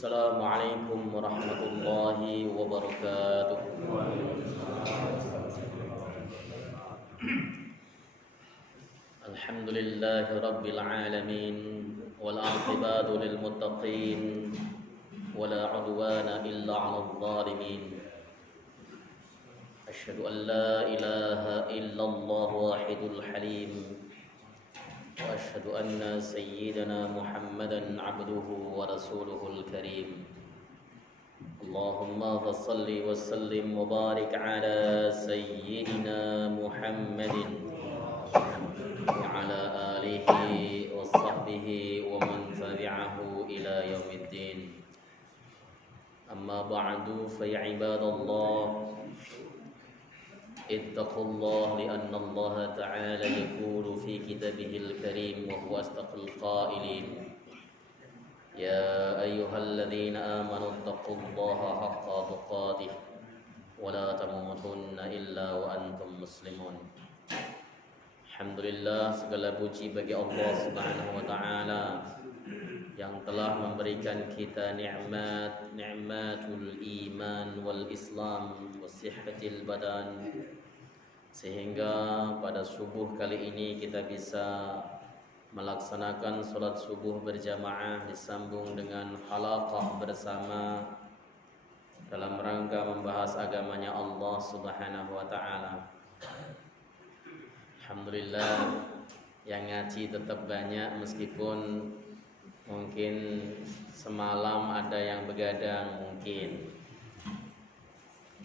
Assalamualaikum warahmatullahi wabarakatuh. Alhamdulillahi rabbil alamin wal aqibatu lil muttaqin wala udwana illa 'alal zalimin. Asyhadu an la ilaha illallah wahidul halim. وأشهد أن سيدنا محمدا عبده ورسوله الكريم اللهم صل وسلم وبارك على سيدنا محمد وعلى آله وصحبه ومن تبعه إلى يوم الدين أما بعد فيا عباد الله اتقوا الله لأن الله تعالى يقول في كتابه الكريم وهو أصدق القائلين يا أيها الذين آمنوا اتقوا الله حق تقاته ولا تموتن إلا وأنتم مسلمون. Alhamdulillah, segala puji bagi Allah Subhanahu wa taala yang telah memberikan kita nikmatul iman wal Islam wasihhatil badan, sehingga pada subuh kali ini kita bisa melaksanakan sholat subuh berjamaah disambung dengan halaqah bersama dalam rangka membahas agamanya Allah Subhanahu wa taala. Alhamdulillah, yang ngaji tetap banyak meskipun mungkin semalam ada yang begadang mungkin.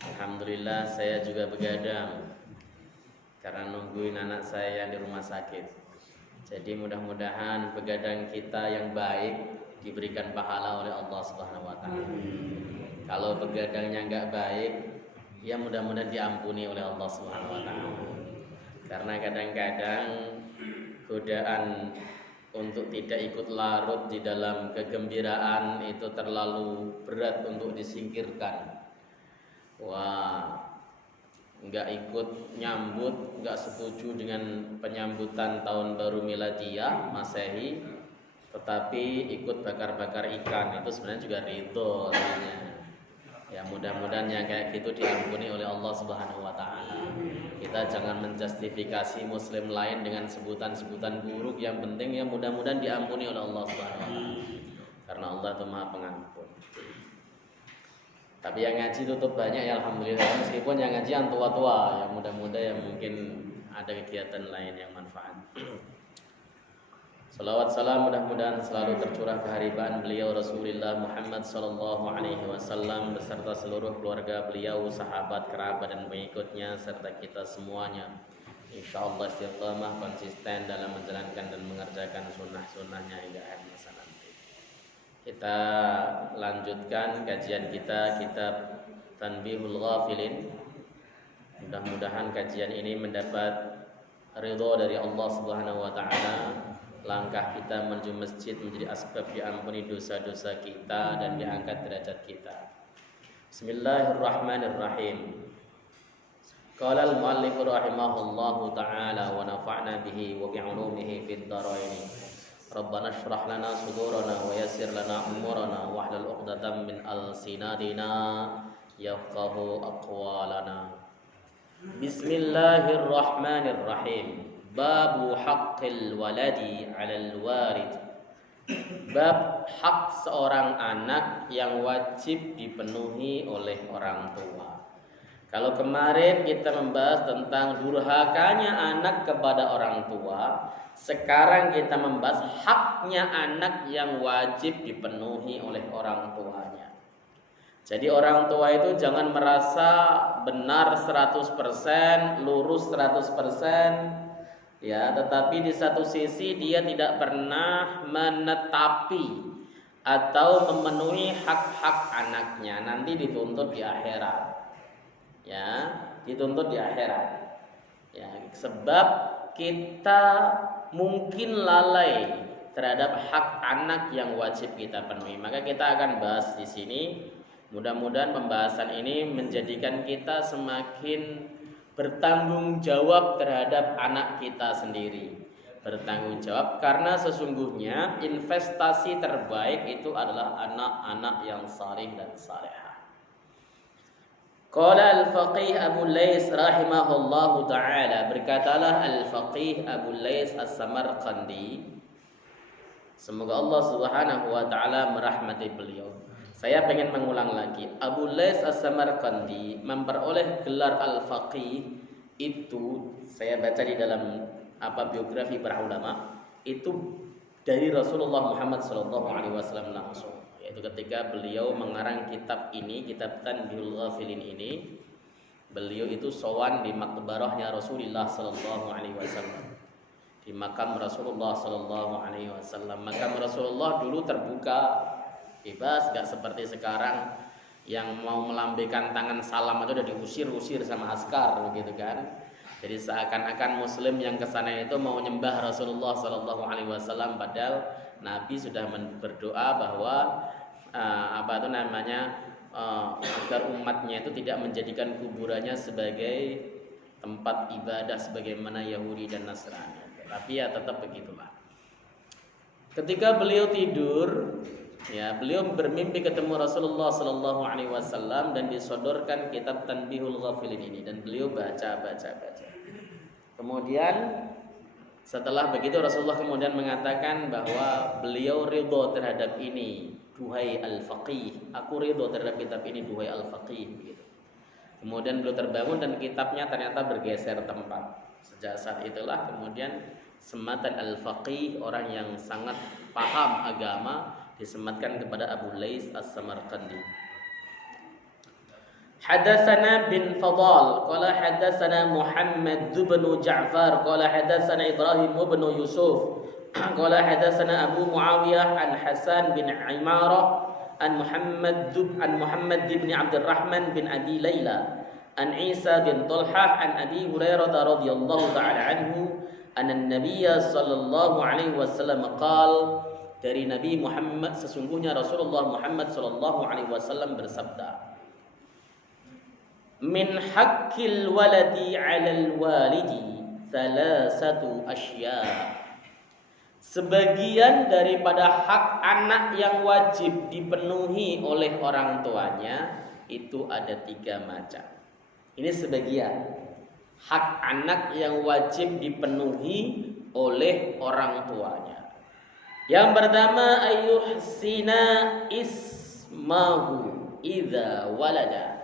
Alhamdulillah saya juga begadang karena nungguin anak saya yang di rumah sakit. Jadi mudah-mudahan begadang kita yang baik diberikan pahala oleh Allah Subhanahu wa taala. Kalau begadangnya enggak baik, ya mudah-mudahan diampuni oleh Allah Subhanahu wa taala. Karena kadang-kadang godaan untuk tidak ikut larut di dalam kegembiraan itu terlalu berat untuk disingkirkan. Wah, enggak ikut nyambut, enggak setuju dengan penyambutan tahun baru Miladiyah Masehi, tetapi ikut bakar-bakar ikan, itu sebenarnya juga ridho artinya. Ya mudah-mudahan yang kayak gitu diampuni oleh Allah Subhanahu wa taala. Kita jangan menjustifikasi muslim lain dengan sebutan-sebutan buruk, yang penting ya mudah-mudahan diampuni oleh Allah Subhanahu wa taala. Karena Allah itu Maha Pengampun. Tapi yang ngaji tutup banyak ya alhamdulillah, meskipun yang ngaji yang tua-tua, ya mudah-mudahan ya mungkin ada kegiatan lain yang manfaat. Salawat salam mudah-mudahan selalu tercurah keharibaan beliau Rasulullah Muhammad sallallahu alaihi wasallam beserta seluruh keluarga beliau, sahabat, kerabat dan pengikutnya serta kita semuanya. Insyaallah istiqamah konsisten dalam menjalankan dan mengerjakan sunnah-sunnahnya hingga akhir masa nanti. Kita lanjutkan kajian kita kitab Tanbihul Ghafilin. Mudah-mudahan kajian ini mendapat ridho dari Allah Subhanahu wa taala. Langkah kita menuju masjid menjadi asbab diampuni dosa-dosa kita dan diangkat derajat kita. Bismillahirrahmanirrahim. Qala al-muallif rahimahullahu ta'ala wa nafa'na bihi wa bi'ulumihi fid dharain. Rabbana shrah lana sudurana wa yassir lana umurana wahlul 'uqdatam min alsinatina yafqahu aqwalana. Bismillahirrahmanirrahim. Babu haqqil waladi 'alal warid. Bab hak seorang anak yang wajib dipenuhi oleh orang tua. Kalau kemarin kita membahas tentang durhakanya anak kepada orang tua, sekarang kita membahas haknya anak yang wajib dipenuhi oleh orang tuanya. Jadi orang tua itu jangan merasa benar 100%, lurus 100%. Ya, tetapi di satu sisi dia tidak pernah menetapi atau memenuhi hak-hak anaknya. Nanti dituntut di akhirat. Ya, dituntut di akhirat. Ya, sebab kita mungkin lalai terhadap hak anak yang wajib kita penuhi. Maka kita akan bahas di sini. Mudah-mudahan pembahasan ini menjadikan kita semakin bertanggung jawab terhadap anak kita sendiri. bertanggung jawab, karena sesungguhnya investasi terbaik itu adalah anak-anak yang saleh dan salehah. Qala al-faqih Abu Lais rahimahullahu taala, berkatalah al-faqih Abu Lais As-Samarqandi, semoga Allah Subhanahu wa taala merahmati beliau. Saya pengen mengulang lagi, Abu Lais As-Samarqandi memperoleh gelar al-faqih itu, saya baca di dalam biografi para ulama, itu dari Rasulullah Muhammad SAW langsung, yaitu ketika beliau mengarang kitab ini, kitab Tanbihul Ghafilin ini, beliau itu sowan di makbarahnya Rasulullah SAW, di makam Rasulullah SAW. Makam Rasulullah dulu terbuka, bebas, gak seperti sekarang yang mau melambaikan tangan salam itu udah diusir-usir sama askar gitu kan. Jadi seakan-akan Muslim yang kesana itu mau nyembah Rasulullah SAW, padahal Nabi sudah berdoa bahwa agar umatnya itu tidak menjadikan kuburannya sebagai tempat ibadah sebagaimana Yahudi dan Nasrani. Tapi ya tetap begitulah. Ketika beliau tidur, ya beliau bermimpi ketemu Rasulullah SAW dan disodorkan kitab Tanbihul Ghafilin ini, dan beliau baca. Kemudian setelah begitu Rasulullah kemudian mengatakan bahwa beliau ridho terhadap ini, duhai al-faqih, aku ridho terhadap kitab ini, duhai al-faqih, begitu. Kemudian beliau terbangun dan kitabnya ternyata bergeser tempat. Sejak saat itulah kemudian sematan al-faqih, orang yang sangat paham agama, disematkan kepada Abu Lais As-Samarqandi. Hadatsana bin Fadal qala hadatsana Muhammad bin Ja'far qala hadatsana Ibrahim bin Yusuf qala hadatsana Abu Muawiyah an Hasan bin Imarah an Muhammad bin Abdurrahman bin Abi Layla an Isa bin Talhah an Abi Hurairah radhiyallahu ta'ala anhu anna an-nabiy sallallahu alaihi wasallam qala, dari Nabi Muhammad, sesungguhnya Rasulullah Muhammad sallallahu alaihi wasallam bersabda, min haqqil waladi 'alal walidi thalathatu asya. Sebagian daripada hak anak yang wajib dipenuhi oleh orang tuanya itu ada 3 macam. Ini sebagian hak anak yang wajib dipenuhi oleh orang tuanya. Yang pertama, ayyuhsina ismahu idza walada.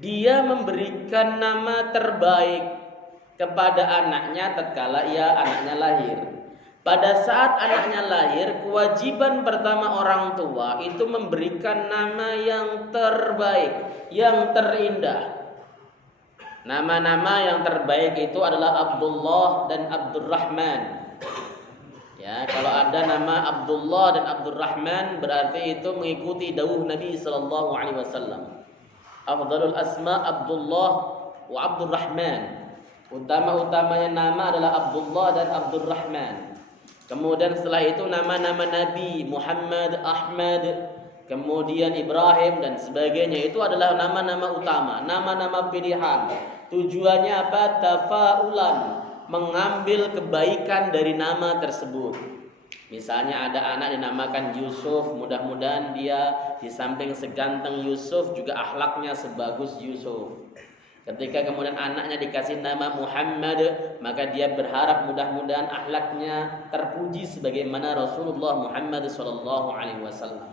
Dia memberikan nama terbaik kepada anaknya tatkala anaknya lahir. Pada saat anaknya lahir, kewajiban pertama orang tua itu memberikan nama yang terbaik, yang terindah. Nama-nama yang terbaik itu adalah Abdullah dan Abdurrahman. Ya, kalau ada nama Abdullah dan Abdurrahman berarti itu mengikuti dawuh Nabi sallallahu alaihi wasallam. Afdalul asma Abdullah wa Abdurrahman. Utama-utamanya nama adalah Abdullah dan Abdurrahman. Kemudian setelah itu nama-nama Nabi Muhammad, Ahmad, kemudian Ibrahim dan sebagainya, itu adalah nama-nama utama, nama-nama pilihan. Tujuannya apa? Tafaulan, mengambil kebaikan dari nama tersebut. Misalnya ada anak dinamakan Yusuf, mudah-mudahan dia di samping seganteng Yusuf juga akhlaknya sebagus Yusuf. Ketika kemudian anaknya dikasih nama Muhammad, maka dia berharap mudah-mudahan akhlaknya terpuji sebagaimana Rasulullah Muhammad SAW.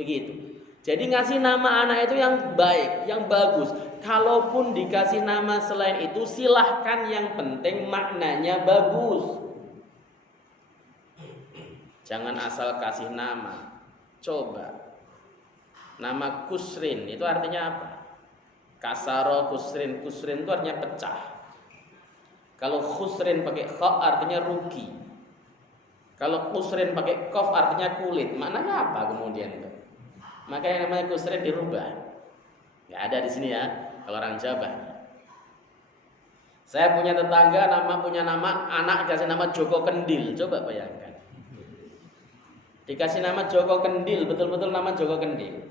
Begitu. Jadi ngasih nama anak itu yang baik, yang bagus. Kalaupun dikasih nama selain itu silahkan, yang penting maknanya bagus. Jangan asal kasih nama. Coba. Nama Kusrin itu artinya apa? Kasaro Kusrin. Kusrin itu artinya pecah. Kalau Khusrin pakai kha artinya rugi. Kalau Kusrin pakai kof artinya kulit. Maknanya apa kemudian itu? Maka yang namanya Kusrin dirubah. Nggak ada di sini ya. Kalau orang Jawa. Saya punya tetangga punya nama anak dikasih nama Joko Kendil. Coba bayangkan. Dikasih nama Joko Kendil, betul-betul nama Joko Kendil.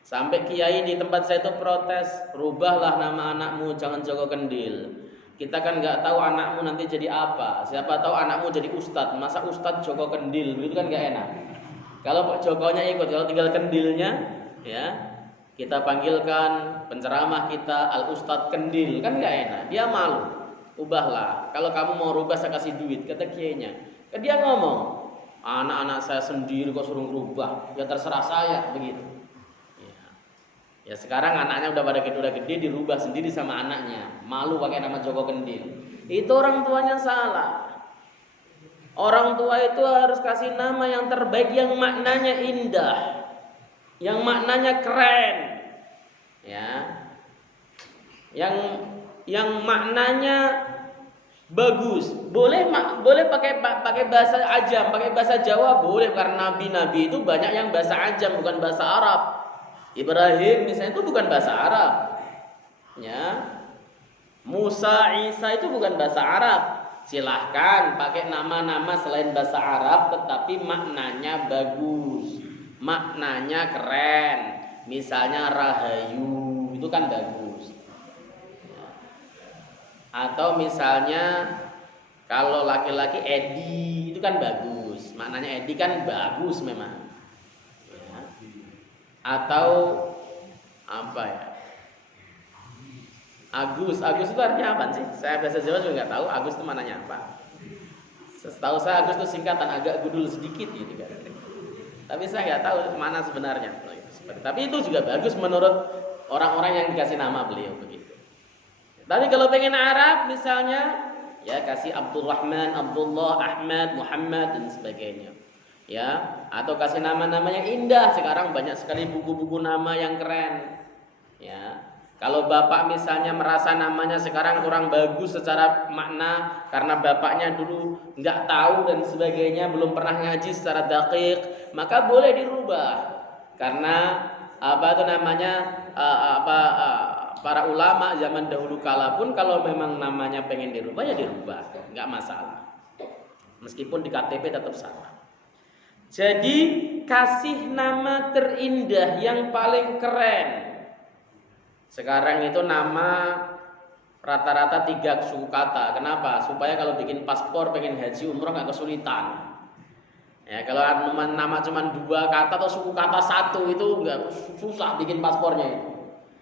Sampai kiai di tempat saya itu protes, rubahlah nama anakmu, jangan Joko Kendil. Kita kan nggak tahu anakmu nanti jadi apa. Siapa tahu anakmu jadi ustadz. Masa ustadz Joko Kendil, itu kan nggak enak. Kalau Pak Jokonya ikut, kalau tinggal kendilnya, ya kita panggilkan penceramah kita Al Ustadz Kendil, kan nggak enak. Dia malu. Ubahlah. Kalau kamu mau rubah saya kasih duit, kata kiainya. Kan dia ngomong, anak-anak saya sendiri kok suruh rubah. Ya terserah saya, begitu. Ya sekarang anaknya udah gede dirubah sendiri sama anaknya. Malu pakai nama Joko Kendil. Itu orang tuanya salah. Orang tua itu harus kasih nama yang terbaik, yang maknanya indah, yang maknanya keren. Ya. Yang maknanya bagus. Boleh pakai bahasa Ajam, pakai bahasa Jawa boleh, karena nabi-nabi itu banyak yang bahasa Ajam bukan bahasa Arab. Ibrahim misalnya itu bukan bahasa Arab, ya. Musa, Isa itu bukan bahasa Arab. Silahkan pakai nama-nama selain bahasa Arab, tetapi maknanya bagus, maknanya keren. Misalnya Rahayu, itu kan bagus. Ya. Atau misalnya kalau laki-laki Edi, itu kan bagus. Maknanya Edi kan bagus memang. Atau apa ya? Agus itu artinya apa sih? Saya bahasa Jawa juga nggak tahu. Agus itu mananya apa? Setahu saya Agus itu singkatan, agak gundul sedikit gitu kan. Tapi saya nggak tahu mana sebenarnya. Tapi itu juga bagus menurut orang-orang yang dikasih nama beliau begitu. Tapi kalau pengen Arab misalnya, ya kasih Abdurrahman, Abdullah, Ahmad, Muhammad dan sebagainya. Ya, atau kasih nama-nama yang indah. Sekarang banyak sekali buku-buku nama yang keren. Ya, kalau bapak misalnya merasa namanya sekarang kurang bagus secara makna karena bapaknya dulu nggak tahu dan sebagainya, belum pernah ngaji secara daqiq, maka boleh dirubah. Karena para ulama zaman dahulu kala pun kalau memang namanya pengen dirubah ya dirubah, nggak masalah. Meskipun di KTP tetap salah. Jadi kasih nama terindah yang paling keren. Sekarang itu nama rata-rata 3 suku kata. Kenapa? Supaya kalau bikin paspor pengen haji umroh gak kesulitan. Ya, kalau nama cuma 2 kata atau suku kata 1 itu gak susah bikin paspornya.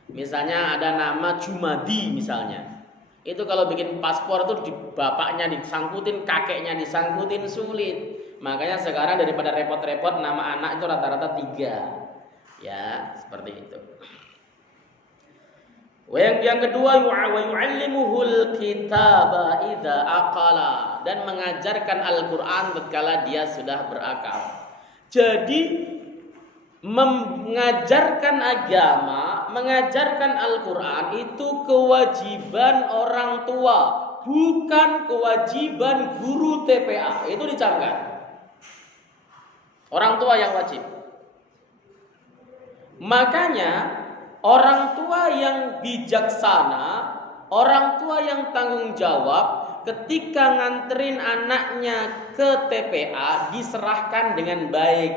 Misalnya ada nama Jumadi misalnya. Itu kalau bikin paspor itu bapaknya disangkutin, kakeknya disangkutin, sulit. Makanya sekarang daripada repot-repot nama anak itu rata-rata 3. Ya, seperti itu. Yang kedua, yu'allimuhul kitaba idza aqala, dan mengajarkan Al-Qur'an tatkala dia sudah berakal. Jadi mengajarkan agama, mengajarkan Al-Qur'an itu kewajiban orang tua, bukan kewajiban guru TPA. Itu dicamkan. Orang tua yang wajib. Makanya orang tua yang bijaksana, orang tua yang tanggung jawab ketika nganterin anaknya ke TPA diserahkan dengan baik.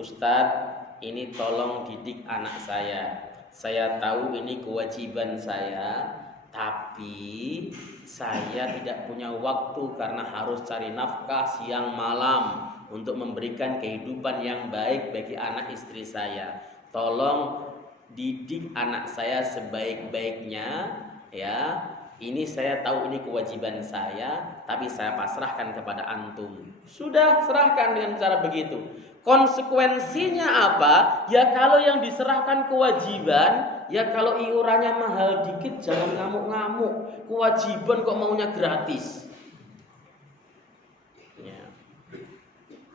Ustadz, ini tolong didik anak saya. Saya tahu ini kewajiban saya, tapi saya tidak punya waktu karena harus cari nafkah siang malam untuk memberikan kehidupan yang baik bagi anak istri saya. Tolong didik anak saya sebaik-baiknya, ya. Ini saya tahu ini kewajiban saya, tapi saya pasrahkan kepada antum. Sudah, serahkan dengan cara begitu. Konsekuensinya apa? Ya kalau yang diserahkan kewajiban, ya kalau iurannya mahal dikit jangan ngamuk-ngamuk. Kewajiban kok maunya gratis.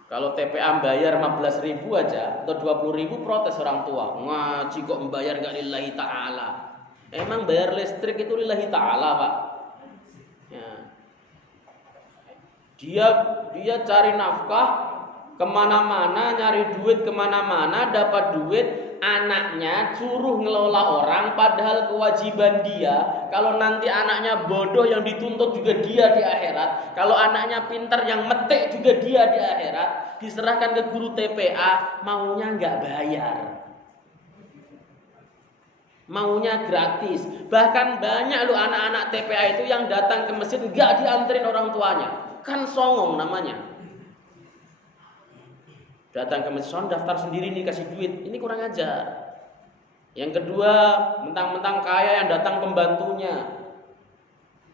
Kalau TPA bayar 15.000 aja atau 20.000 protes orang tua. Ngaji kok membayar gak lillahi ta'ala. Emang bayar listrik itu lillahi ta'ala, Pak? Ya. Dia cari nafkah kemana-mana, nyari duit kemana-mana, dapat duit. Anaknya suruh ngelola orang, padahal kewajiban dia. Kalau nanti anaknya bodoh, yang dituntut juga dia di akhirat. Kalau anaknya pintar, yang metik juga dia di akhirat. Diserahkan ke guru TPA, maunya nggak bayar. maunya gratis. Bahkan banyak loh anak-anak TPA itu yang datang ke masjid nggak dianterin orang tuanya, kan songong namanya. Datang ke masjid, daftar sendiri nih, kasih duit, ini kurang ajar. Yang kedua, mentang-mentang kaya yang datang pembantunya.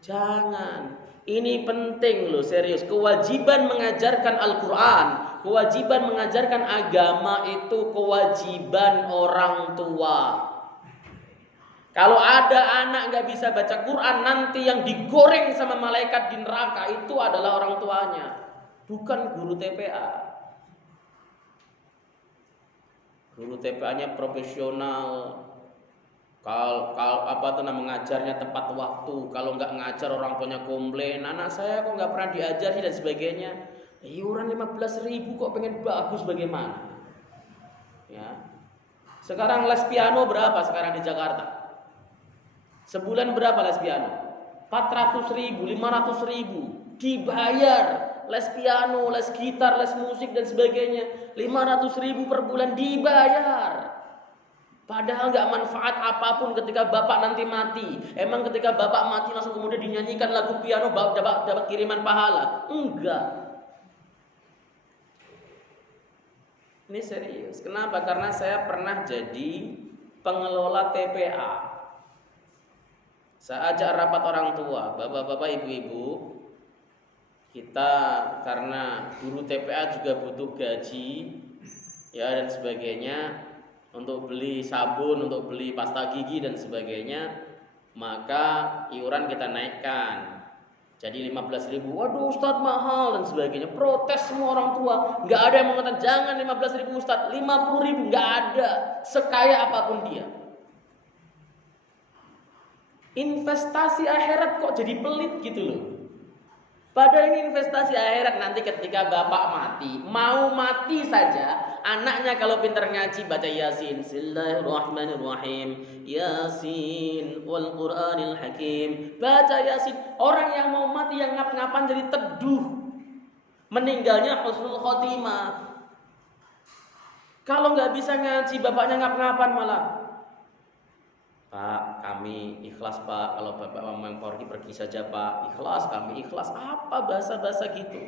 Jangan. Ini penting loh, serius. Kewajiban mengajarkan Al-Quran, kewajiban mengajarkan agama itu kewajiban orang tua. Kalau ada anak gak bisa baca Quran, nanti yang digoreng sama malaikat di neraka itu adalah orang tuanya, bukan guru TPA. Guru TPA-nya profesional. Kalau mengajarnya tepat waktu. Kalau nggak ngajar orang tuanya komplain, anak saya kok nggak pernah diajari dan sebagainya. Iuran 15.000 kok pengen bagus bagaimana? Ya. Sekarang les piano berapa sekarang di Jakarta? Sebulan berapa les piano? 400.000, 500.000 dibayar. Les piano, les gitar, les musik dan sebagainya. 500.000 per bulan dibayar. Padahal nggak manfaat apapun ketika bapak nanti mati. Emang ketika bapak mati langsung kemudian dinyanyikan lagu piano dapat kiriman pahala? Enggak. Ini serius. Kenapa? Karena saya pernah jadi pengelola TPA. Saya ajak rapat orang tua, bapak-bapak, ibu-ibu. Kita karena guru TPA juga butuh gaji, ya dan sebagainya. Untuk beli sabun, untuk beli pasta gigi dan sebagainya, maka iuran kita naikkan. Jadi 15.000. Waduh Ustadz mahal dan sebagainya. Protes semua orang tua. Nggak ada yang mengatakan jangan 15.000 Ustadz, 50.000 nggak ada. Sekaya apapun dia. Investasi akhirat kok jadi pelit gitu loh. Padahal ini investasi akhirat. Nanti ketika bapak mati, mau mati saja, anaknya kalau pintar ngaji baca Yasin, Bismillahirrahmanirrahim, Yasin wal Qur'anil Hakim, baca Yasin. Orang yang mau mati yang ngap-ngapan jadi teduh, meninggalnya husnul khotimah. Kalau nggak bisa ngaji, bapaknya ngap-ngapan malah, Pak, kami ikhlas Pak, kalau bapak memang pergi saja Pak, ikhlas, kami ikhlas. Apa bahasa-bahasa gitu?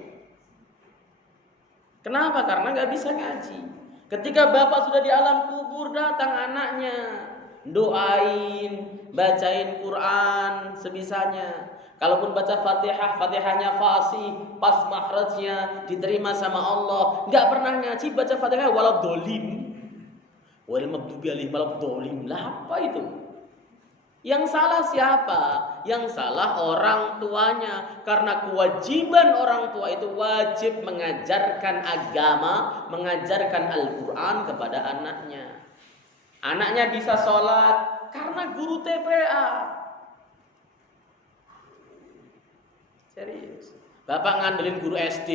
Kenapa? Karena nggak bisa ngaji. Ketika bapak sudah di alam kubur, datang anaknya, doain, bacain Quran sebisanya. Kalaupun baca Fatihah, Fatihahnya fasih, pas makhrajnya, diterima sama Allah. Nggak pernah ngaji baca Fatihah waladhdallin, wal maghdubi alaihim waladhdallin. Lah apa itu? Yang salah siapa? Yang salah orang tuanya. Karena kewajiban orang tua itu wajib mengajarkan agama, mengajarkan Al-Quran kepada anaknya. Anaknya bisa sholat karena guru TPA. Serius. Bapak ngandelin guru SD,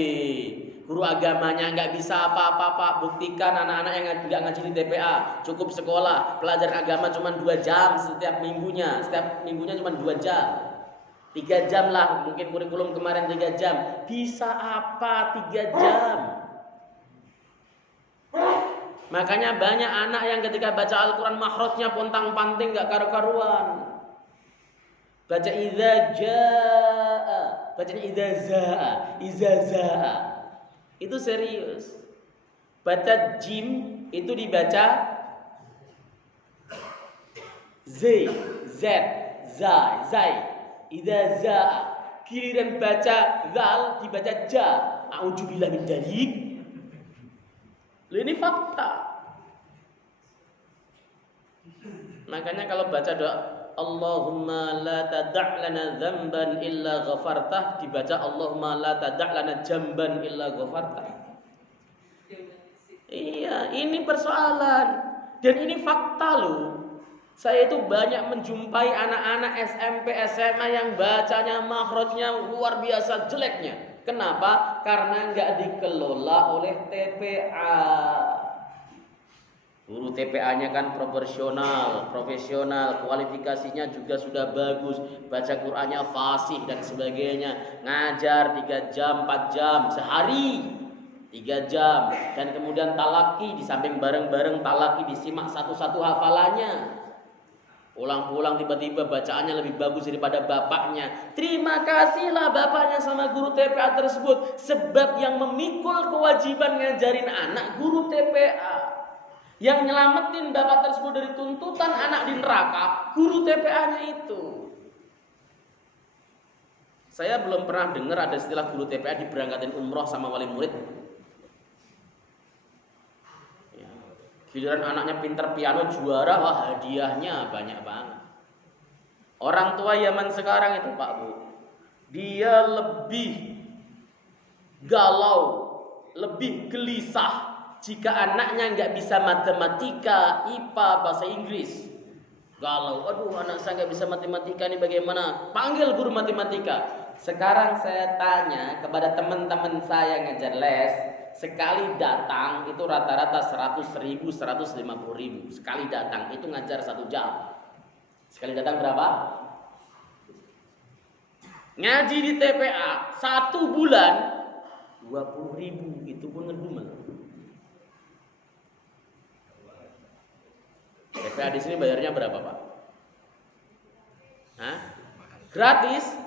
guru agamanya nggak bisa apa-apa Pak. Buktikan anak-anak yang nggak ngaji di TPA cukup sekolah pelajaran agama cuma 2 jam setiap minggunya cuma 2 jam, 3 jam lah mungkin kurikulum kemarin 3 jam. Bisa apa 3 jam? Makanya banyak anak yang ketika baca Al-Quran makhrajnya pontang-panting nggak karu-karuan. Baca idza jaa, bacanya idza zaa. Itu serius. Baca jim itu dibaca zai, zai. Idza zaa. Giliran baca zal dibaca ja. A'udzubillah min dzalik. Ini fakta. Makanya kalau baca doa Allahumma la tada' lana dzamban illa ghafartah dibaca Allahumma la tada' lana jamban illa ghafartah. Iya, ini persoalan dan ini fakta loh. Saya itu banyak menjumpai anak-anak SMP, SMA yang bacanya makhrajnya luar biasa jeleknya. Kenapa? Karena nggak dikelola oleh TPA. Guru TPA-nya kan profesional, kualifikasinya juga sudah bagus, baca Qur'annya fasih dan sebagainya, ngajar 3 jam, 4 jam sehari, 3 jam, dan kemudian talaki di samping bareng-bareng talaki disimak satu-satu hafalannya. Pulang-pulang tiba-tiba bacaannya lebih bagus daripada bapaknya. Terima kasihlah bapaknya sama guru TPA tersebut. Sebab yang memikul kewajiban ngajarin anak guru TPA. Yang nyelamatin bapak tersebut dari tuntutan anak di neraka, guru TPA-nya itu. Saya belum pernah dengar ada istilah guru TPA diberangkatin umroh sama wali murid. Giliran anaknya pinter piano juara, wah hadiahnya banyak banget. Orang tua zaman sekarang itu Pak Bu, dia lebih galau, lebih gelisah jika anaknya nggak bisa matematika, IPA, bahasa Inggris. Galau, aduh anak saya nggak bisa matematika nih bagaimana? Panggil guru matematika. Sekarang saya tanya kepada teman-teman saya yang ngajar les, sekali datang itu rata-rata 100.000, 150.000. Sekali datang itu ngajar 1 jam. Sekali datang berapa? Ngaji di TPA 1 bulan 20.000, itu pun ngedumel. TPA di sini bayarnya berapa Pak? Hah? Gratis?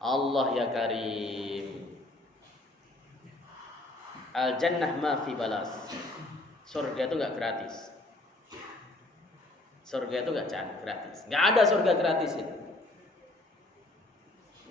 Allah ya Karim. Al jannah ma fi balas. Surga itu enggak gratis. Surga itu enggak gratis. Enggak ada surga gratis itu.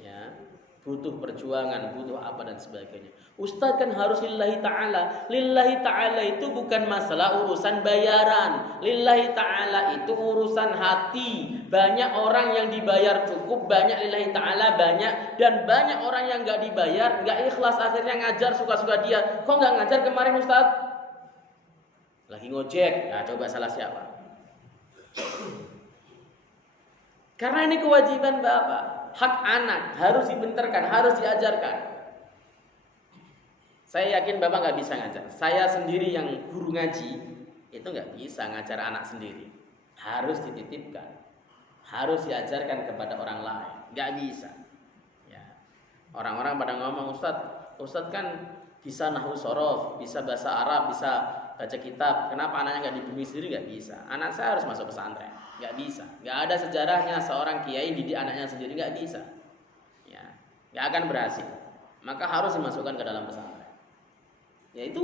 Ya, butuh perjuangan, butuh apa dan sebagainya. Ustaz kan harus lillahi ta'ala. Lillahi ta'ala itu bukan masalah urusan bayaran. Lillahi ta'ala itu urusan hati. Banyak orang yang dibayar cukup, banyak lillahi ta'ala banyak, dan banyak orang yang gak dibayar, gak ikhlas, akhirnya ngajar suka-suka dia. Kok gak ngajar kemarin Ustaz? Lagi ngojek. Nah coba salah siapa? Karena ini kewajiban Bapak. Hak anak harus dibenterkan, harus diajarkan. Saya yakin Bapak gak bisa ngajar. Saya sendiri yang guru ngaji, itu gak bisa ngajar anak sendiri. Harus dititipkan, harus diajarkan kepada orang lain. Gak bisa ya. Orang-orang pada ngomong, Ustadz kan bisa nahwu sorof, bisa bahasa Arab, bisa baca kitab. Kenapa anaknya gak dibimbing sendiri? Gak bisa. Anak saya harus masuk pesantren. Gak bisa. Gak ada sejarahnya seorang kiai didik anaknya sendiri. Gak bisa ya. Gak akan berhasil. Maka harus dimasukkan ke dalam pesantren. Yaitu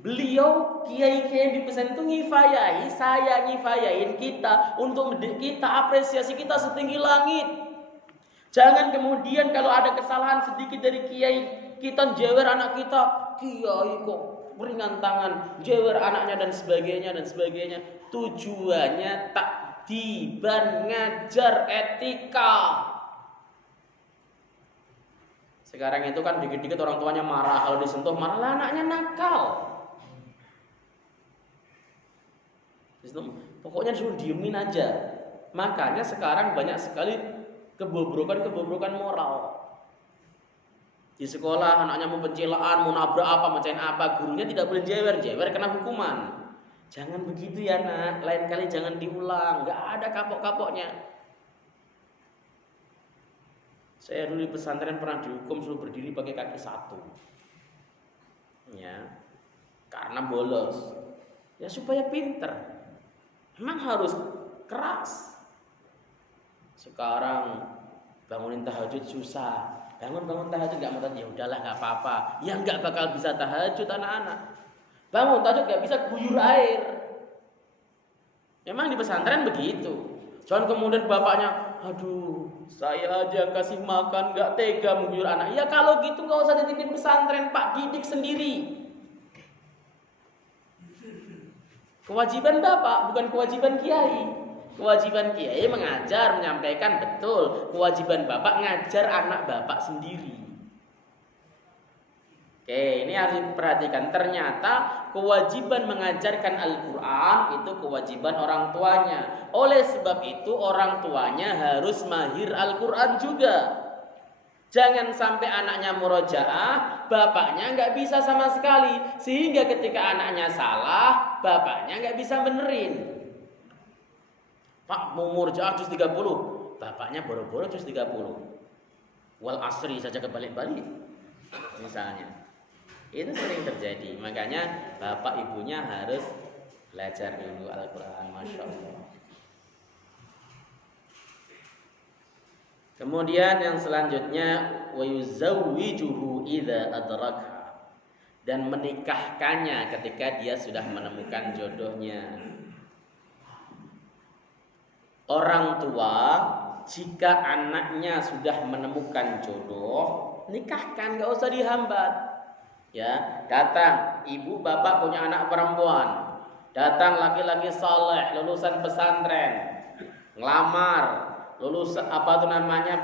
beliau kiai-kiai di pesantren itu ngifayai, saya ngifayain kita untuk kita apresiasi kita setinggi langit. Jangan kemudian kalau ada kesalahan sedikit dari kiai kita jewer anak kita, kiai kok ringan tangan, jewer anaknya dan sebagainya. Tujuannya takdiban, ngajar etika. Sekarang itu kan dikit-dikit orang tuanya marah, kalau disentuh marah, lah anaknya nakal. Pokoknya disuruh diemin aja. Makanya sekarang banyak sekali kebobrokan moral. Di sekolah anaknya mau pencilaan, mau nabrak apa, mecahin apa, gurunya tidak boleh jewer kena hukuman. Jangan begitu ya nak, lain kali jangan diulang, gak ada kapok-kapoknya. Saya dulu di pesantren pernah dihukum suruh berdiri pakai kaki 1. Ya. Karena bolos. Ya supaya pinter. Memang harus keras. Sekarang bangunin tahajud susah. Bangun tahajud enggak mau tahajud, ya udahlah enggak apa-apa. Yang enggak bakal bisa tahajud anak-anak. Bangun tahajud enggak bisa guyur air. Memang di pesantren begitu. Jangan kemudian bapaknya, aduh, saya aja kasih makan gak tega mengguyur anak. Ya kalau gitu gak usah dititipin pesantren, Pak, didik sendiri. Kewajiban Bapak, bukan kewajiban kiai. Kewajiban kiai mengajar, menyampaikan, betul. Kewajiban Bapak ngajar anak Bapak sendiri. Oke, ini harus diperhatikan. Ternyata kewajiban mengajarkan Al-Quran itu kewajiban orang tuanya. Oleh sebab itu orang tuanya harus mahir Al-Quran juga. Jangan sampai anaknya murojaah, bapaknya nggak bisa sama sekali. Sehingga ketika anaknya salah, bapaknya nggak bisa benerin. Pak mau murojaah juz 30, bapaknya boro-boro juz 30. Wal asri saja kebalik-balik. Misalnya. Itu sering terjadi. Makanya bapak ibunya harus belajar dulu Al-Quran. Masya Allah. Kemudian yang selanjutnya wa yuzawwijuhu idza adraka, dan menikahkannya ketika dia sudah menemukan jodohnya. Orang tua jika anaknya sudah menemukan jodoh, nikahkan, nggak usah dihambat. Ya, datang ibu bapak punya anak perempuan, datang laki-laki saleh lulusan pesantren, ngelamar, lulus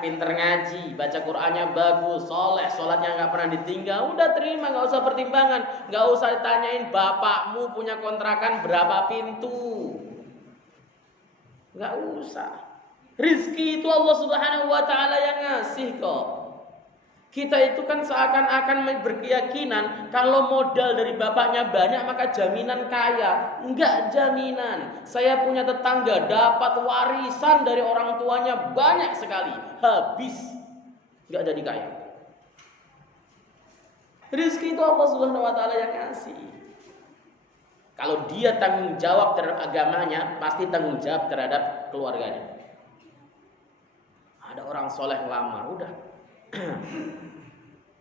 pinter ngaji, baca Qur'annya bagus, soleh, sholatnya nggak pernah ditinggal, udah terima, nggak usah pertimbangan, nggak usah ditanyain bapakmu punya kontrakan berapa pintu, nggak usah. Rizki itu Allah Subhanahu wa Ta'ala yang ngasih kok. Kita itu kan seakan-akan berkeyakinan kalau modal dari bapaknya banyak maka jaminan kaya. Enggak jaminan. Saya punya tetangga dapat warisan dari orang tuanya banyak sekali, habis, enggak jadi kaya. Rizki itu Allah Subhanahu wa Ta'ala yang ngasih. Kalau dia tanggung jawab terhadap agamanya, pasti tanggung jawab terhadap keluarganya. Ada orang soleh ngelamar, udah.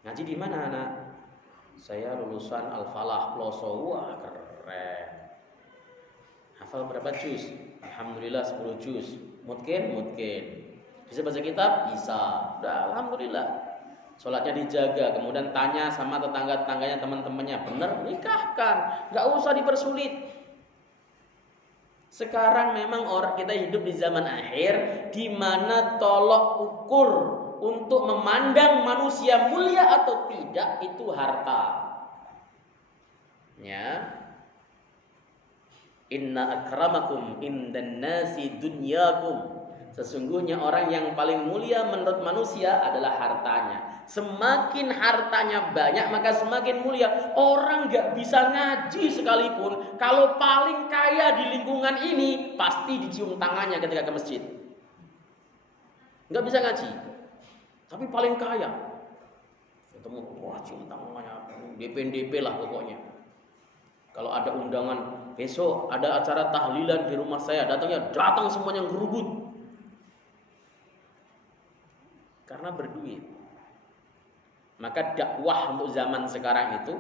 Ngaji di mana anak? Saya lulusan Al-Falah Ploso. Wah, keren. Hafal berapa juz? Alhamdulillah 10 juz. Mungkin. Bisa baca kitab? Bisa. Udah, alhamdulillah. Sholatnya dijaga, kemudian tanya sama tetangga-tetangganya, teman-temannya, benar, nikahkan. Gak usah dipersulit. Sekarang memang orang kita hidup di zaman akhir di mana tolok ukur untuk memandang manusia mulia atau tidak itu harta. Ya. Inna akramakum indan nasi dunyakum. Sesungguhnya orang yang paling mulia menurut manusia adalah hartanya. Semakin hartanya banyak maka semakin mulia. Orang gak bisa ngaji sekalipun, kalau paling kaya di lingkungan ini pasti dicium tangannya ketika ke masjid. Gak bisa ngaji, tapi paling kaya. Ketemu, wah cium tangannya, DP lah pokoknya. Kalau ada undangan, besok ada acara tahlilan di rumah saya, datang semuanya ngerubut. Karena berduit. Maka dakwah untuk zaman sekarang itu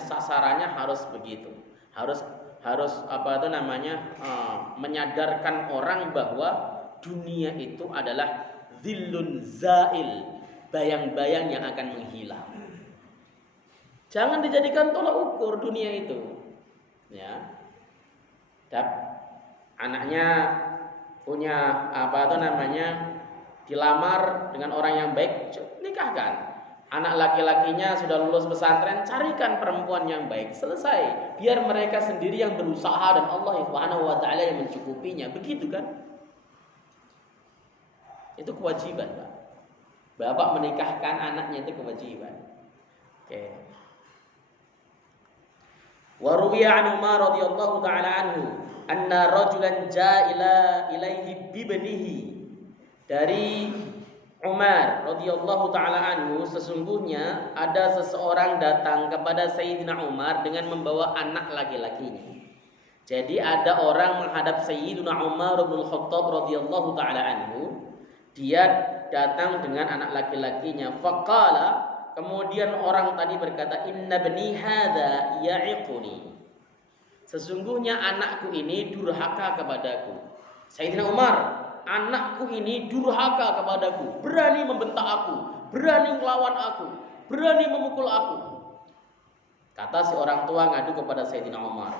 sasarannya harus begitu. Harus menyadarkan orang bahwa dunia itu adalah zillun zail, bayang-bayang yang akan menghilang. Jangan dijadikan tolak ukur dunia itu. Ya. Anaknya punya dilamar dengan orang yang baik, nikahkan. Anak laki-lakinya sudah lulus pesantren, carikan perempuan yang baik. Selesai. Biar mereka sendiri yang berusaha dan Allah Subhanahu wa Ta'ala yang mencukupinya. Begitu kan? Itu kewajiban, Pak. Bapak menikahkan anaknya itu kewajiban. Oke. Wa ruwiya an Umar radhiyallahu ta'ala anhu anna rajulan jaa ilaihi bibnihi. Dari Umar radhiyallahu taala anhu, sesungguhnya ada seseorang datang kepada Sayyidina Umar dengan membawa anak laki-lakinya. Jadi ada orang menghadap Sayyidina Umar bin Khattab radhiyallahu taala anhu, dia datang dengan anak laki-lakinya. Faqala, kemudian orang tadi berkata, inna bani hadza ya'iquni. Sesungguhnya anakku ini durhaka kepadaku. Sayyidina Umar, anakku ini durhaka kepadaku, berani membentak aku, berani melawan aku, berani memukul aku. Kata si orang tua ngadu kepada Sayyidina Umar.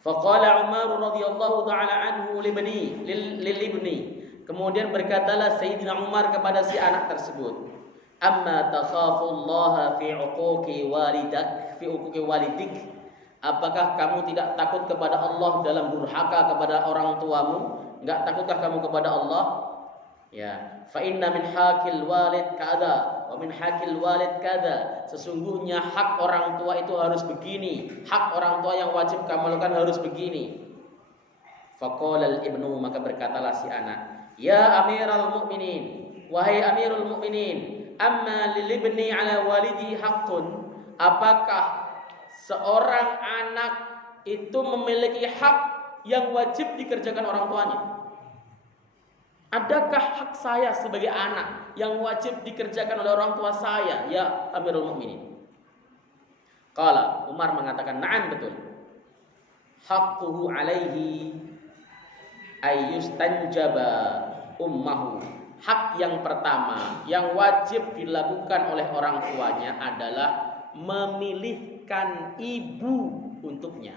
Faqala Umar radhiyallahu ta'ala anhu lilibni. Kemudian berkatalah Sayyidina Umar kepada si anak tersebut, amma takhafullaha fi uquqi walidik. Apakah kamu tidak takut kepada Allah dalam durhaka kepada orang tuamu? Enggak takutkah kamu kepada Allah? Ya, fa inna min hakil walid kada wa min hakil walid kada. Sesungguhnya hak orang tua itu harus begini, hak orang tua yang wajib kamu lakukan harus begini. Faqala al-ibnu, maka berkatalah si anak, ya amiral mu'minin, wahai amirul mu'minin, amma lil ibni ala walidi haqqun. Apakah seorang anak itu memiliki hak yang wajib dikerjakan orang tuanya? Adakah hak saya sebagai anak yang wajib dikerjakan oleh orang tua saya, ya Amirul Mukminin? Qala, Umar mengatakan, na'am, betul. Haqquhu alaihi ayyustanjaba ummahu. Hak yang pertama yang wajib dilakukan oleh orang tuanya adalah memilihkan ibu untuknya.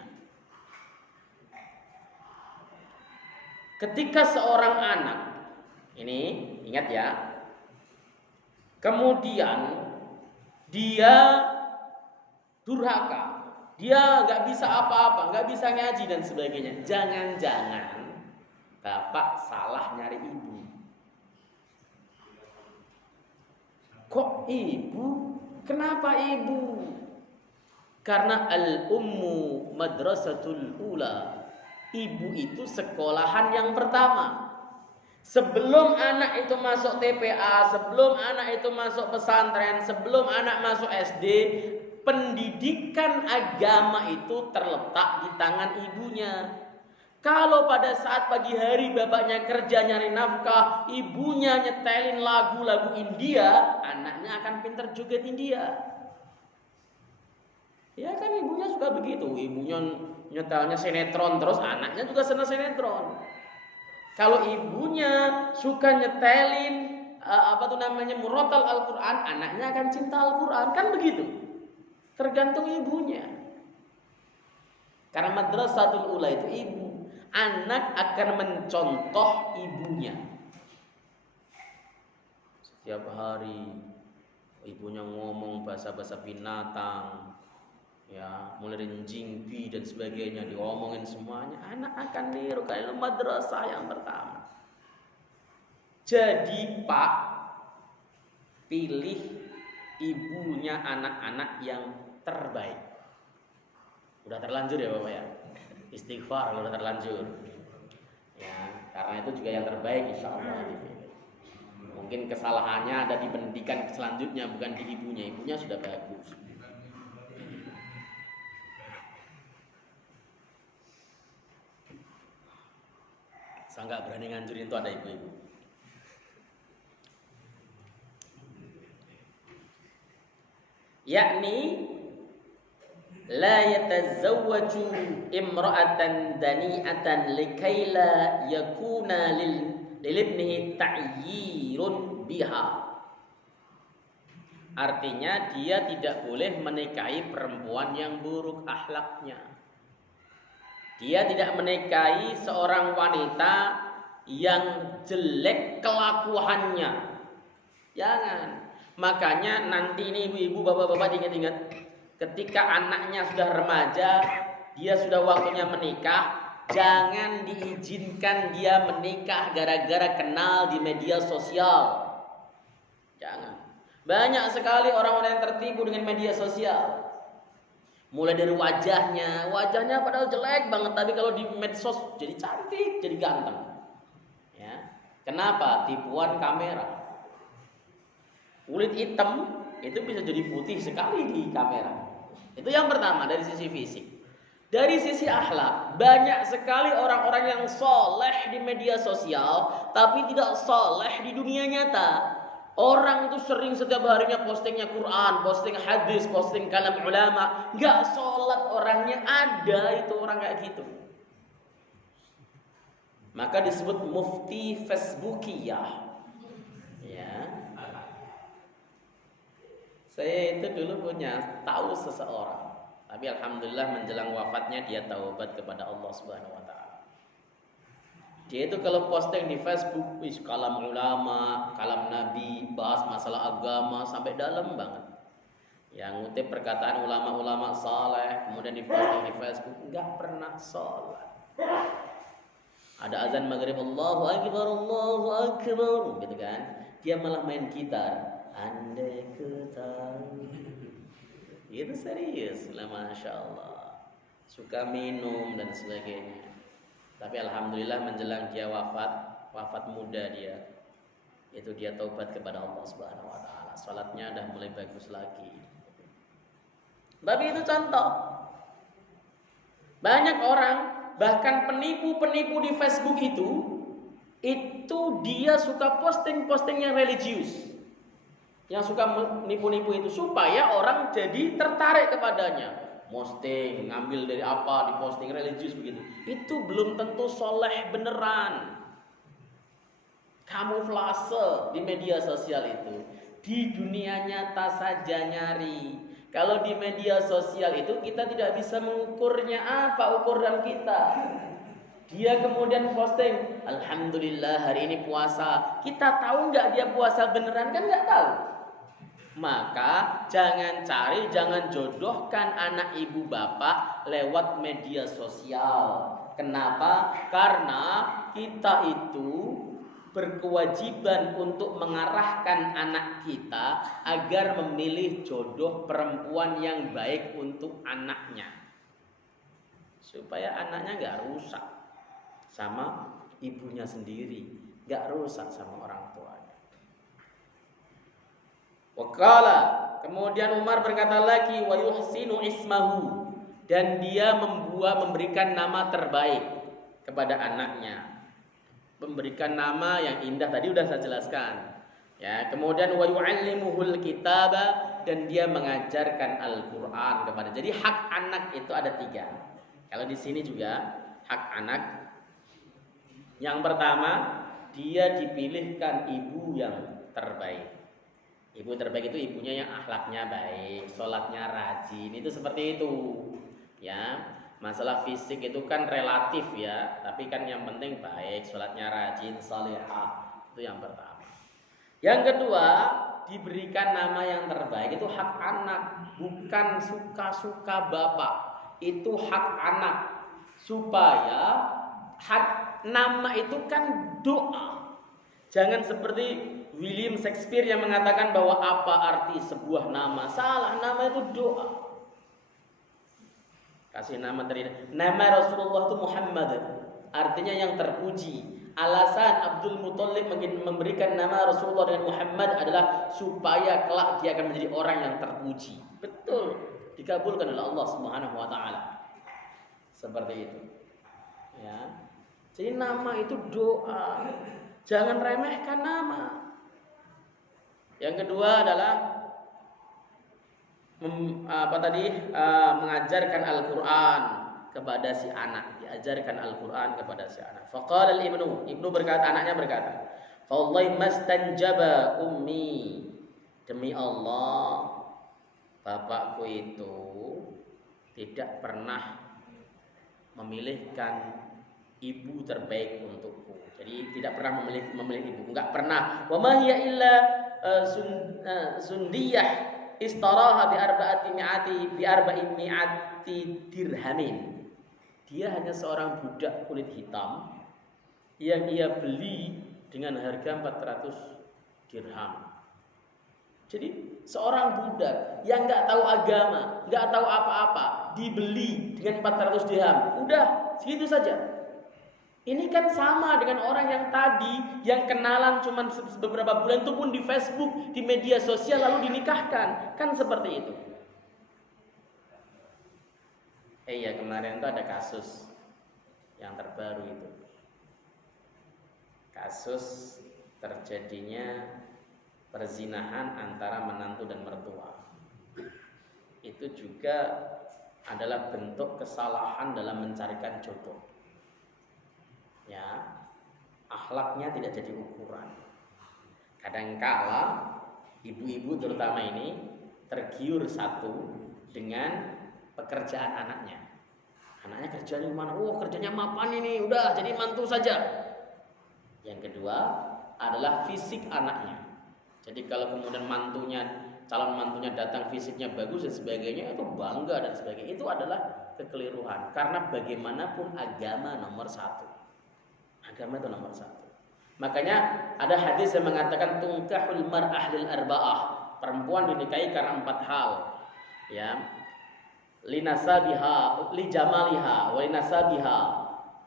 Ketika seorang anak, ini ingat ya, kemudian dia durhaka, dia nggak bisa apa-apa, nggak bisa ngaji dan sebagainya, jangan-jangan bapak salah nyari ibu. Kok ibu? Kenapa ibu? Karena al-ummu madrasatul ula. Ibu itu sekolahan yang pertama. Sebelum anak itu masuk TPA, sebelum anak itu masuk pesantren, sebelum anak masuk SD, pendidikan agama itu terletak di tangan ibunya. Kalau pada saat pagi hari bapaknya kerja nyari nafkah, ibunya nyetelin lagu-lagu India, anaknya akan pinter joget India. Ya kan ibunya suka begitu, ibunya nyetelnya sinetron terus anaknya juga senang sinetron. Kalau ibunya suka nyetelin murotal Al-Quran, anaknya akan cinta Al-Quran, kan begitu. Tergantung ibunya. Karena madrasatul ula itu ibu. Anak akan mencontoh ibunya. Setiap hari ibunya ngomong bahasa-bahasa binatang, ya, mulai dari jingpi dan sebagainya diomongin semuanya, anak akan niru kayak madrasah yang pertama. Jadi Pak, pilih ibunya anak-anak yang terbaik. Udah terlanjur ya Bapak ya, istighfar kalau udah terlanjur. Ya, karena itu juga yang terbaik insya Allah. Mungkin kesalahannya ada di pendidikan selanjutnya, bukan di ibunya. Ibunya sudah bagus. Saya nggak berani nganjurin itu ada ibu-ibu. Yakni la yatazawwaju imra'atan dani'atan likaila yakuna lilibnihi ta'yirun biha. Artinya dia tidak boleh menikahi perempuan yang buruk akhlaknya. Dia tidak menikahi seorang wanita yang jelek kelakuannya. Jangan. Makanya nanti ini ibu-ibu, bapak-bapak ingat-ingat, ketika anaknya sudah remaja, dia sudah waktunya menikah, jangan diizinkan dia menikah gara-gara kenal di media sosial. Jangan. Banyak sekali orang-orang yang tertipu dengan media sosial. Mulai dari wajahnya padahal jelek banget, tapi kalau di medsos jadi cantik, jadi ganteng. Ya. Kenapa? Tipuan kamera. Kulit hitam itu bisa jadi putih sekali di kamera. Itu yang pertama dari sisi fisik. Dari sisi akhlak, banyak sekali orang-orang yang soleh di media sosial, tapi tidak soleh di dunia nyata. Orang itu sering setiap harinya postingnya Quran, posting hadis, posting kalam ulama, nggak sholat orangnya, ada itu orang kayak gitu. Maka disebut mufti Facebookiyah. Ya. Saya itu dulu tahu seseorang, tapi alhamdulillah menjelang wafatnya dia taubat kepada Allah Subhanahu wa taala. Dia itu kalau posting di Facebook, kalam ulama, kalam nabi, bahas masalah agama sampai dalam banget. Yang ngutip perkataan ulama-ulama saleh, kemudian diposting di Facebook, nggak pernah sholat. Ada azan maghrib, Allahu akbar, gitu kan? Dia malah main gitar. Andai ketahui. Itu serius lah, masya Allah. Suka minum dan sebagainya. Tapi alhamdulillah menjelang dia wafat muda dia, itu dia taubat kepada Allah Subhanahu wa taala. Salatnya udah mulai bagus lagi. Tapi itu contoh. Banyak orang, bahkan penipu-penipu di Facebook itu, itu dia suka posting-posting yang religius, yang suka nipu-nipu itu, supaya orang jadi tertarik kepadanya. Posting, ngambil dari apa, diposting religius begitu. Itu belum tentu soleh beneran. Kamuflase di media sosial itu, di dunia nyata saja nyari. Kalau di media sosial itu kita tidak bisa mengukurnya, apa ukuran kita. Dia kemudian posting, alhamdulillah hari ini puasa. Kita tahu nggak dia puasa beneran? Kan nggak tahu. Maka jangan jodohkan anak ibu bapak lewat media sosial. Kenapa? Karena kita itu berkewajiban untuk mengarahkan anak kita agar memilih jodoh perempuan yang baik untuk anaknya, supaya anaknya nggak rusak sama ibunya sendiri, nggak rusak sama orang tuanya. Wakala, kemudian Umar berkata lagi, wa yuhsinu ismahu, dan dia memberikan nama terbaik kepada anaknya, memberikan nama yang indah. Tadi sudah saya jelaskan. Ya, kemudian wa yu'allimuhul kitaba, dan dia mengajarkan Al-Qur'an kepada. Jadi hak anak itu ada 3. Kalau di sini juga hak anak. Yang pertama, dia dipilihkan ibu yang terbaik. Ibu terbaik itu ibunya yang akhlaknya baik, sholatnya rajin, itu seperti itu. Ya, masalah fisik itu kan relatif ya, tapi kan yang penting baik, sholatnya rajin, salihah, itu yang pertama. Yang kedua, diberikan nama yang terbaik, itu hak anak, bukan suka-suka bapak. Itu hak anak, supaya hak nama itu kan doa. Jangan seperti William Shakespeare yang mengatakan bahwa apa arti sebuah nama. Salah, nama itu doa. Kasih nama nama Rasulullah itu Muhammad, artinya yang terpuji. Alasan Abdul Muthalib memberikan nama Rasulullah dengan Muhammad adalah supaya kelak dia akan menjadi orang yang terpuji. Betul, dikabulkan oleh Allah Subhanahu wa taala. Seperti itu. Ya. Jadi nama itu doa. Jangan remehkan nama. Yang kedua adalah mengajarkan Al-Qur'an kepada si anak, diajarkan Al-Qur'an kepada si anak. Faqala Ibnu berkata, anaknya berkata, "Fa wallahi mastanjaba ummi." Demi Allah, bapakku itu tidak pernah memilihkan ibu terbaik untukku. Jadi tidak pernah memilih ibu, enggak pernah. Wa ma hiya illa sundiyah istaraha bi arba'in mi'ati dirhamin. Dia hanya seorang budak kulit hitam yang ia beli dengan harga 400 dirham. Jadi seorang budak yang enggak tahu agama, enggak tahu apa-apa, dibeli dengan 400 dirham. Udah, segitu saja. Ini kan sama dengan orang yang tadi, yang kenalan cuma beberapa bulan, itu pun di Facebook, di media sosial, lalu dinikahkan. Kan seperti itu. Iya, kemarin itu ada kasus yang terbaru itu. Kasus terjadinya perzinahan antara menantu dan mertua. Itu juga adalah bentuk kesalahan dalam mencarikan jodoh. Ya, akhlaknya tidak jadi ukuran. Kadangkala ibu-ibu terutama ini tergiur satu dengan pekerjaan anaknya. Anaknya kerjanya mana? Oh, kerjanya mapan ini, udah jadi mantu saja. Yang kedua adalah fisik anaknya. Jadi kalau kemudian calon mantunya datang fisiknya bagus dan sebagainya, itu bangga dan sebagainya. Itu adalah kekeliruan. Karena bagaimanapun agama nomor 1. Agama itu nomor 1. Makanya ada hadis yang mengatakan tungkahul mar'ah lil arba'ah. Perempuan dinikahi karena 4 hal. Ya. Linasabiha, li jamaliha, wa linasabiha,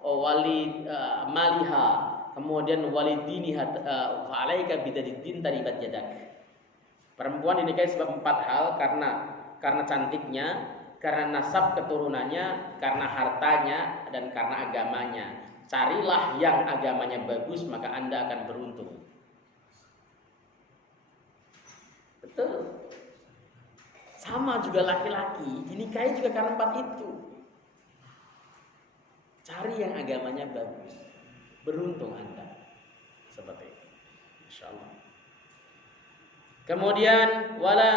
wali maliha, kemudian wali diniha, fa alaika bidaddin taribat yadak. Perempuan dinikahi sebab 4 hal, karena cantiknya, karena nasab keturunannya, karena hartanya, dan karena agamanya. Carilah yang agamanya bagus, maka Anda akan beruntung. Betul. Sama juga laki-laki, dinikahi juga karena 4 itu. Cari yang agamanya bagus, beruntung Anda. Seperti itu. Insyaallah. Kemudian wala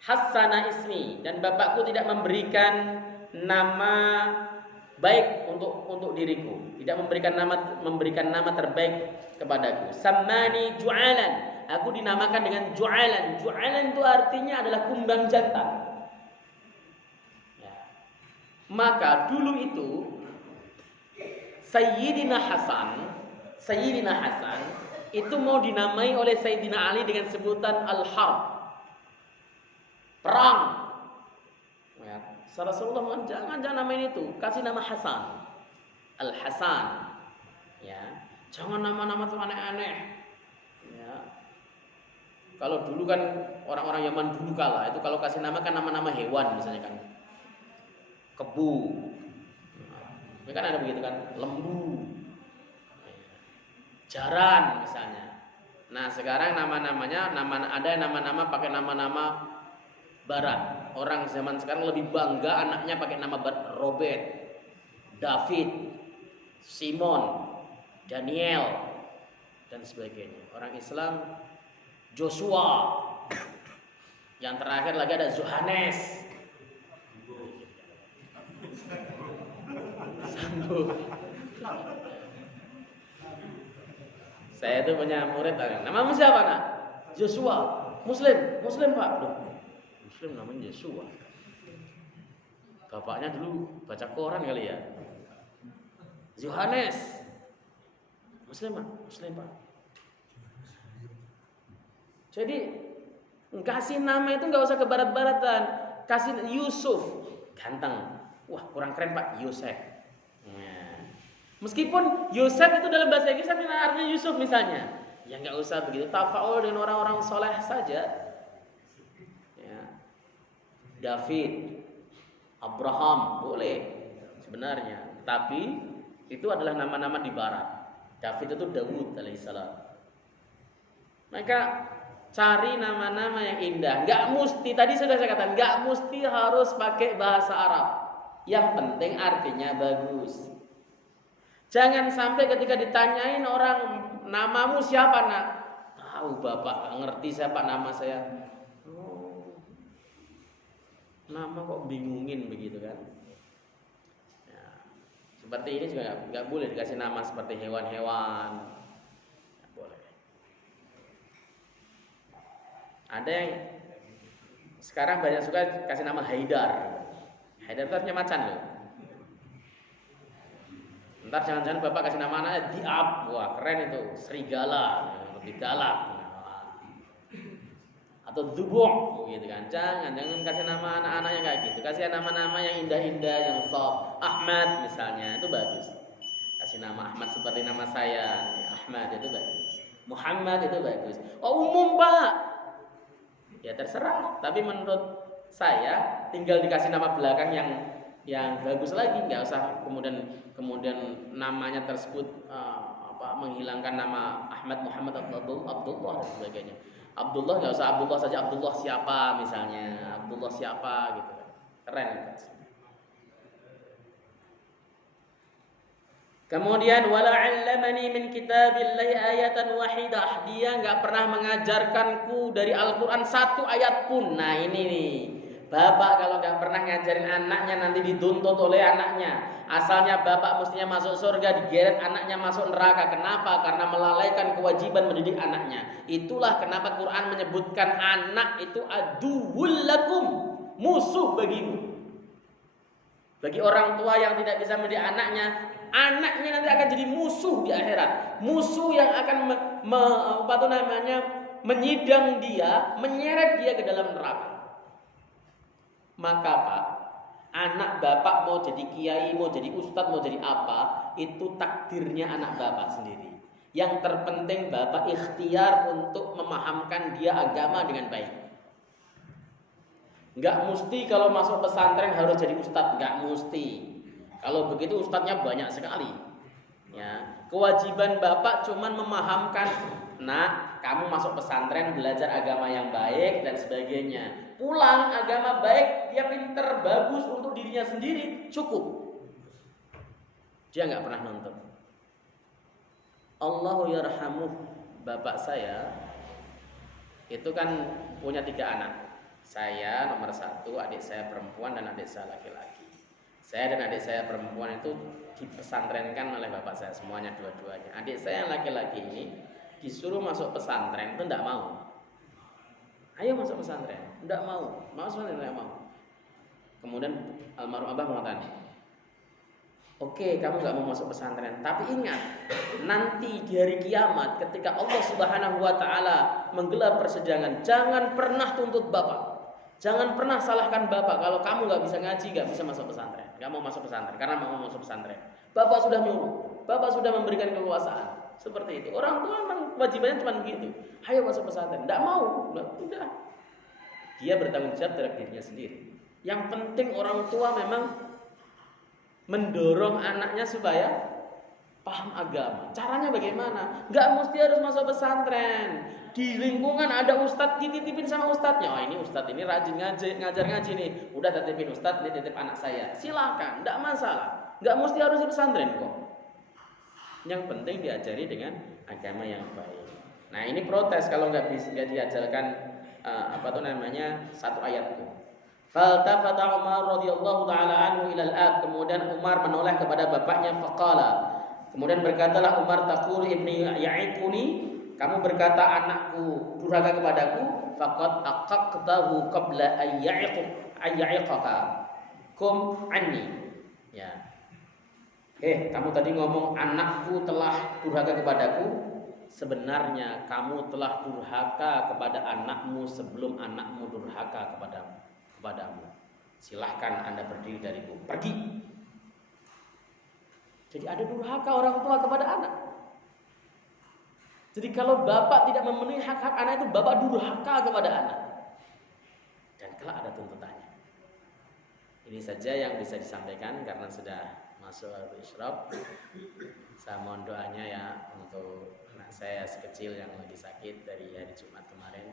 hassana ismi, dan bapakku tidak memberikan nama baik untuk diriku, tidak memberikan nama terbaik kepadaku. Sammani ju'alan, aku dinamakan dengan ju'alan. Ju'alan itu artinya adalah kumbang jantan. Ya. Maka dulu itu Sayyidina Hasan itu mau dinamai oleh Sayyidina Ali dengan sebutan Al-Harb, perang. Ya. Rasulullah mengatakan jangan namain itu, kasih nama Hasan, Al-Hasan. Ya. Jangan nama-nama tuh aneh-aneh. Ya. Kalau dulu kan orang-orang Yaman dulu kala itu kalau kasih nama kan nama-nama hewan misalnya kan, kebu. Nah, kan ada begitu kan, lembu, jaran misalnya. Nah sekarang nama-namanya ada nama-nama pakai nama-nama barat. Orang zaman sekarang lebih bangga anaknya pakai nama Robert, David, Simon, Daniel dan sebagainya. Orang Islam Joshua. Yang terakhir lagi ada Yohanes. Saya itu punya murid, namamu siapa nak? Joshua. Muslim pak. Loh, Muslim namanya Joshua. Bapaknya dulu baca koran kali ya. Yohanes. Muslim pak. Jadi kasih nama itu nggak usah ke barat-baratan. Kasih Yusuf, ganteng. Wah kurang keren pak, Yosef. Nah, meskipun Yosef itu dalam bahasa Inggris artinya Yusuf misalnya, ya nggak usah begitu. Tafaul dengan orang-orang soleh saja. Ya. David, Abraham boleh sebenarnya, tapi itu adalah nama-nama di barat. David itu Daud alaihissalam. Maka cari nama-nama yang indah. Nggak mesti, tadi sudah saya katakan, nggak mesti harus pakai bahasa Arab. Yang penting artinya bagus. Jangan sampai ketika ditanyain orang, namamu siapa nak? Tahu bapak, nggak ngerti siapa nama saya. Oh, nama kok bingungin begitu kan? Ya, seperti ini juga nggak boleh dikasih nama seperti hewan-hewan. Nggak boleh. Ada yang sekarang banyak suka kasih nama Haidar. Haidar itu artinya macan loh. Ntar jangan-jangan bapak kasih nama anaknya Diab. Wah keren itu, serigala, lebih galak. Atau Dubuh gitu kan. Jangan kasih nama anak-anaknya kayak gitu. Kasih nama-nama yang indah-indah, yang soft. Ahmad misalnya, itu bagus. Kasih nama Ahmad seperti nama saya. Ahmad itu bagus. Muhammad itu bagus. Oh umum pak. Ya terserah. Tapi menurut saya tinggal dikasih nama belakang yang bagus lagi, nggak usah kemudian namanya tersebut menghilangkan nama Ahmad, Muhammad, Abdullah dan sebagainya. Abdullah nggak usah Abdullah saja, Abdullah siapa misalnya, Abdullah siapa gitu, keren. Kemudian wala 'allamani min kitabillahi ayatan wahidah, dia nggak pernah mengajarkanku dari Al-Qur'an satu ayat pun. Nah ini nih, bapak kalau nggak pernah ngajarin anaknya nanti dituntut oleh anaknya. Asalnya bapak mestinya masuk surga, digeret anaknya masuk neraka. Kenapa? Karena melalaikan kewajiban mendidik anaknya. Itulah kenapa Quran menyebutkan anak itu aduwwul lakum, musuh bagimu. Bagi orang tua yang tidak bisa mendidik anaknya, anaknya nanti akan jadi musuh di akhirat. Musuh yang akan menyidang dia, menyeret dia ke dalam neraka. Maka pak, anak bapak mau jadi kiai, mau jadi ustadz, mau jadi apa, itu takdirnya anak bapak sendiri. Yang terpenting bapak ikhtiar untuk memahamkan dia agama dengan baik. Enggak mesti kalau masuk pesantren harus jadi ustadz, enggak mesti. Kalau begitu ustadznya banyak sekali. Ya, kewajiban bapak cuman memahamkan, nak, kamu masuk pesantren belajar agama yang baik dan sebagainya. Pulang agama baik, dia pinter, bagus untuk dirinya sendiri, cukup. Dia nggak pernah nuntut. Allahu yarhamuh, bapak saya itu kan punya 3 anak. Saya nomor 1, adik saya perempuan dan adik saya laki-laki. Saya dan adik saya perempuan itu dipesantrenkan oleh bapak saya semuanya, dua-duanya. Adik saya yang laki-laki ini disuruh masuk pesantren itu tidak mau. Ayo masuk pesantren, tidak mau. Masuk pesantren tidak mau. Kemudian almarhum abah mengatakan, oke, kamu nggak mau masuk pesantren, tapi ingat, nanti di hari kiamat ketika Allah Subhanahu wa taala menggelar persidangan, jangan pernah tuntut bapak. Jangan pernah salahkan bapak kalau kamu nggak bisa ngaji, nggak bisa masuk pesantren, nggak mau masuk pesantren karena mau masuk pesantren. Bapak sudah nyuruh, bapak sudah memberikan kekuasaan seperti itu. Orang tua memang kewajibannya cuma begitu. Ayo masuk pesantren, nggak mau, udah. Dia bertanggung jawab terhadap dirinya sendiri. Yang penting orang tua memang mendorong anaknya supaya paham agama. Caranya bagaimana? Nggak mesti harus masuk pesantren. Di lingkungan ada ustadz, dititipin sama ustadznya. Oh, ini ustadz ini rajin ngajar ngaji nih. Udah titipin ustadz, ini titip anak saya. Silakan, nggak masalah. Nggak mesti harus di pesantren kok. Yang penting diajari dengan agama yang baik. Nah, ini protes kalau nggak diajarkan satu ayat itu. Faltafata Umar radhiyallahu taala anhu ilal ab. Kemudian Umar menoleh kepada bapaknya faqala. Kemudian berkatalah Umar, taqul ibni ya'iquni, kamu berkata anakku durhaka kepadaku, faqad aqaqtahu qabla ayya'iqaka kum anni. Ya. Kamu tadi ngomong anakku telah durhaka kepadaku. Sebenarnya kamu telah durhaka kepada anakmu sebelum anakmu durhaka kepadamu. Silahkan Anda berdiri dariku, pergi. Jadi ada durhaka orang tua kepada anak. Jadi kalau bapak tidak memenuhi hak-hak anak itu, bapak durhaka kepada anak. Dan kelak ada tuntutannya. Ini saja yang bisa disampaikan karena sudah masuk waktu isyraq. Saya mohon doanya ya untuk anak saya sekecil yang lagi sakit dari hari Jumat kemarin.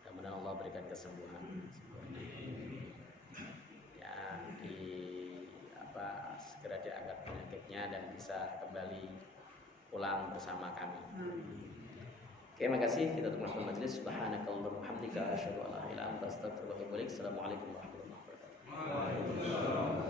Mudah-mudahan Allah berikan kesembuhan. Ya, segera diangkat penyakitnya dan bisa kembali pulang bersama kami. Oke, makasih. Kita tutup majelis. Subhanakallahumma wa bihamdika asyhadu an la ilaha illa anta astaghfiruka wa atubu ilaik. Assalamualaikum warahmatullahi wabarakatuh.